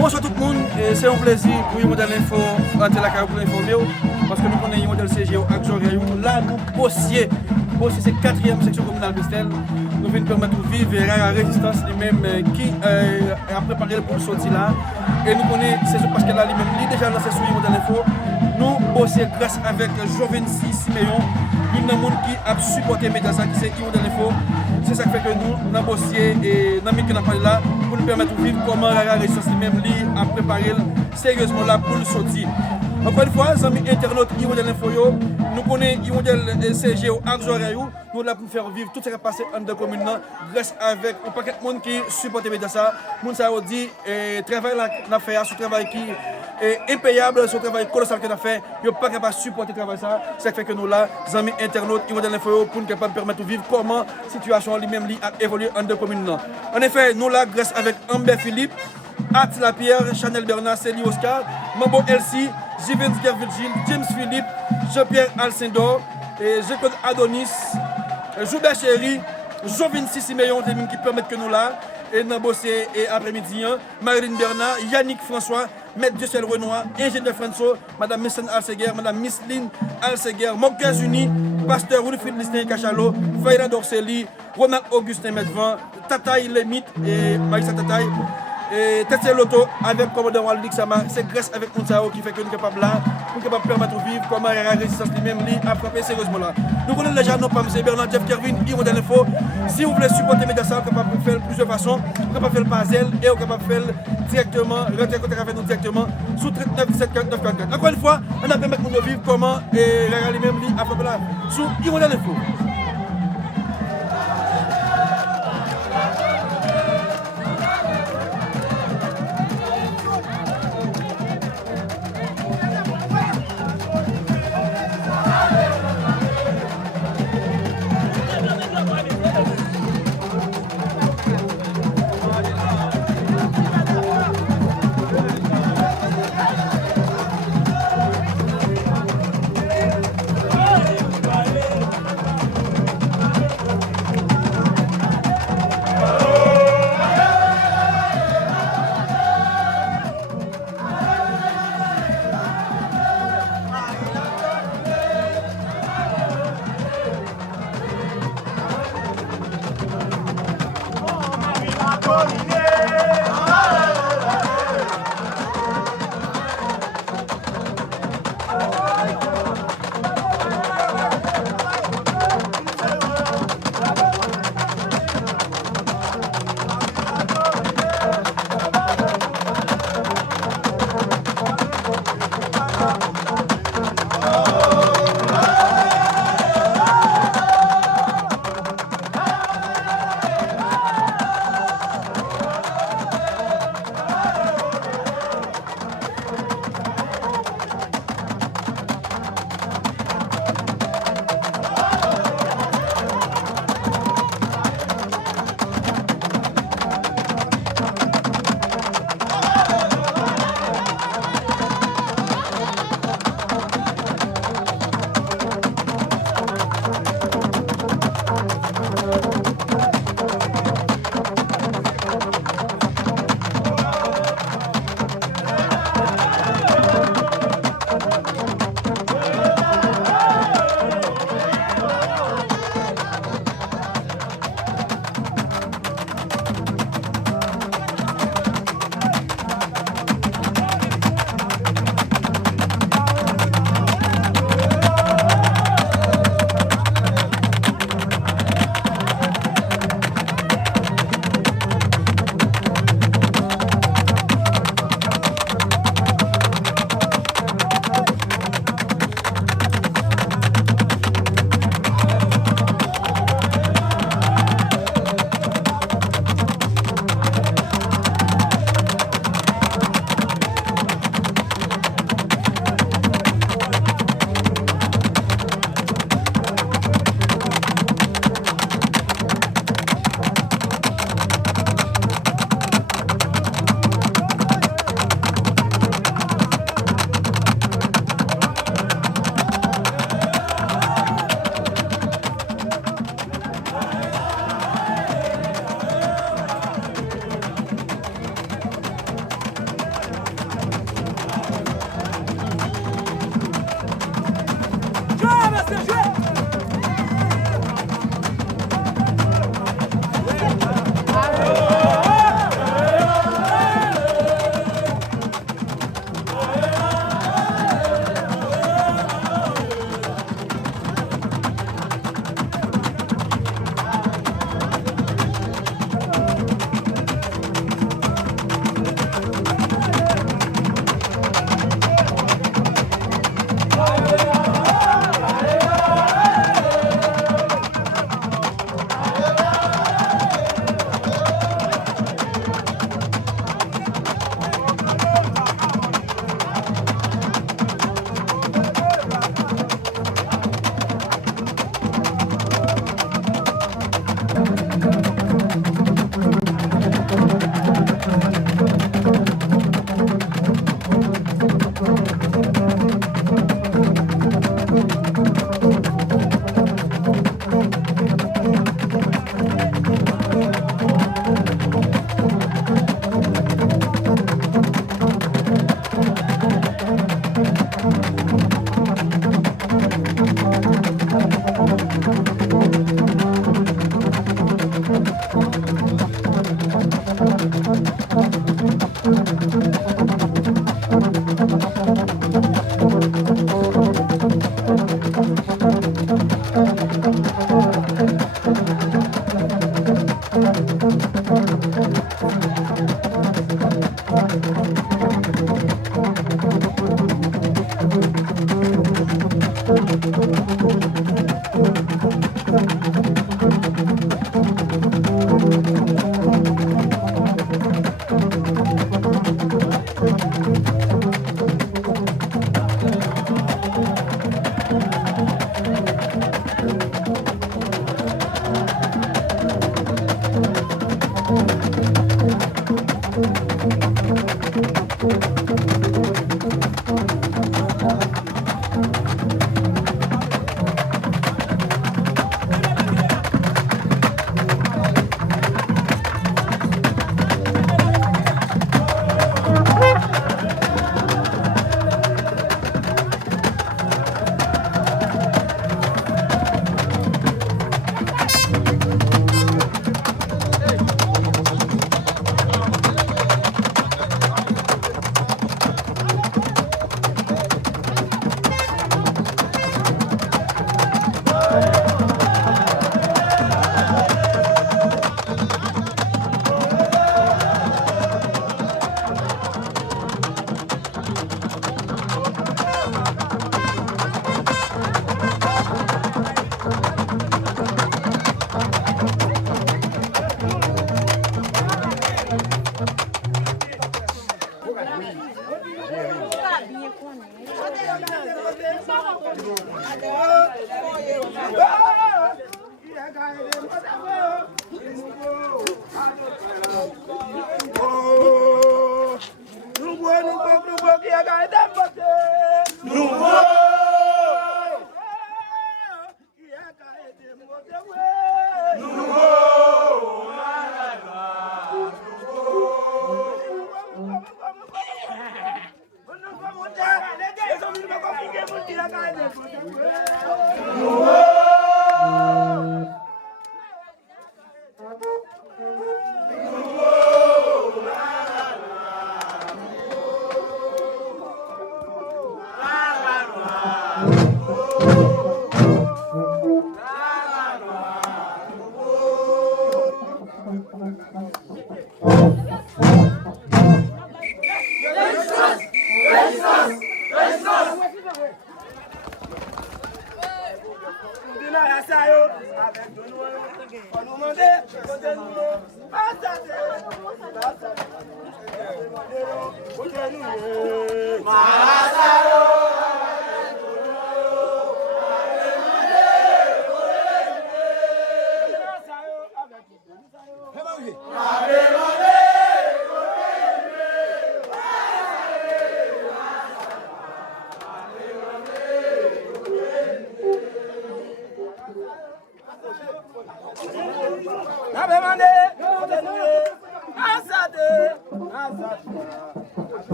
Bonsoir tout le monde, c'est un plaisir pour Modèle Info entrer la pour informer parce que nous connaissons Modèle CGO avec Jorayou. Là, nous bossier c'est 4e section communale Bestel. Nous venons permettre de vivre la résistance lui-même qui a préparé pour sortir là. Et nous connaissons, c'est parce qu'elle a lui-même déjà lancé sur Modèle Info. Nous bossons grâce avec Jovency Siméon, une monde qui a supporté Médiasa qui c'est Modèle Info. C'est ça qui fait que nous avons bossé et nous avons parlé là pour nous permettre de vivre comment la résistance lui-même a préparé sérieusement là pour le sortir. Encore une fois, les amis internautes Modèle Info, nous connaissons Modèle CGO Arjorayou, nous là pour faire vivre tout ce qui est passé en deux communes grâce avec un paquet de monde qui supporte Médiasa. Moun ça dit travail là fait ce travail qui est impayable, ce travail colossal qu'on a fait, il pas capable de supporter le travail ça. Ça fait que nous là, les amis internautes Modèle Info pour nous capable permettre de vivre comment la situation lui-même a évolué en deux communes. En effet, nous là grâce avec Amber Philippe, Attila Pierre, Chanel Bernard, Célie Oscar, Mambo Elsie, Jivens Virgile, James Philippe, Jean-Pierre Alcindor, Jean-Claude Adonis, Joubert Chéry, Jovency Siméon, qui permettent que nous là, et nous bossé après-midi, Marilyn Bernard, Yannick François, Maître Dieu Renoir, Ingénieur François, Madame Messène Alseguer, Madame Misseline Alseguer, Mokas Uni, Pasteur Wilfried Listin Cachalo, Faïra Dorceli, Ronald Augustin Medvan, Tataï Lemite et Maïssa Tataï. Et Tetsel Loto avec commandant Waldik Sama, c'est grâce avec Mounsao qui fait que nous sommes capables là, pour capable permettre de vivre comment la résistance lui-même a frappé sérieusement là. Nous connaissons déjà nos pas M. Bernard Jeff Kervin, Modèle Info. Si vous voulez supporter Médiasa, vous êtes capable de faire de plusieurs façons. Vous êtes capable de faire le Pazel et vous êtes capable de faire directement, rentrer en contact avec nous directement sous 39 17 49 44. Encore une fois, on a permis de vivre comment la lui-même a frappé là, sous Modèle Info.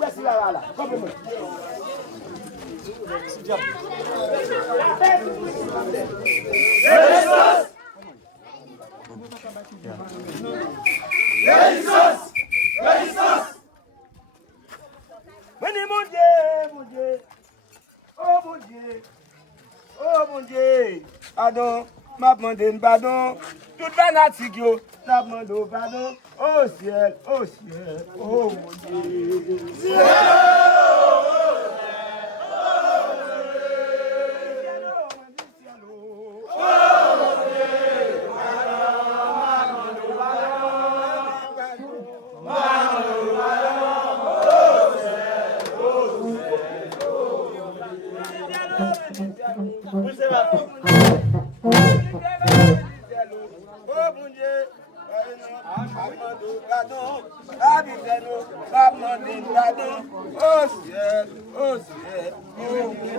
Merci là. Complètement. Résistance. Venez mon Dieu. Oh mon Dieu. Pardon, m'a demandé pardon. Toute fanatique yo, m'a demandé pardon. Oh ciel, oh mon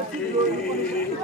Dieu.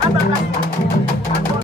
Ah,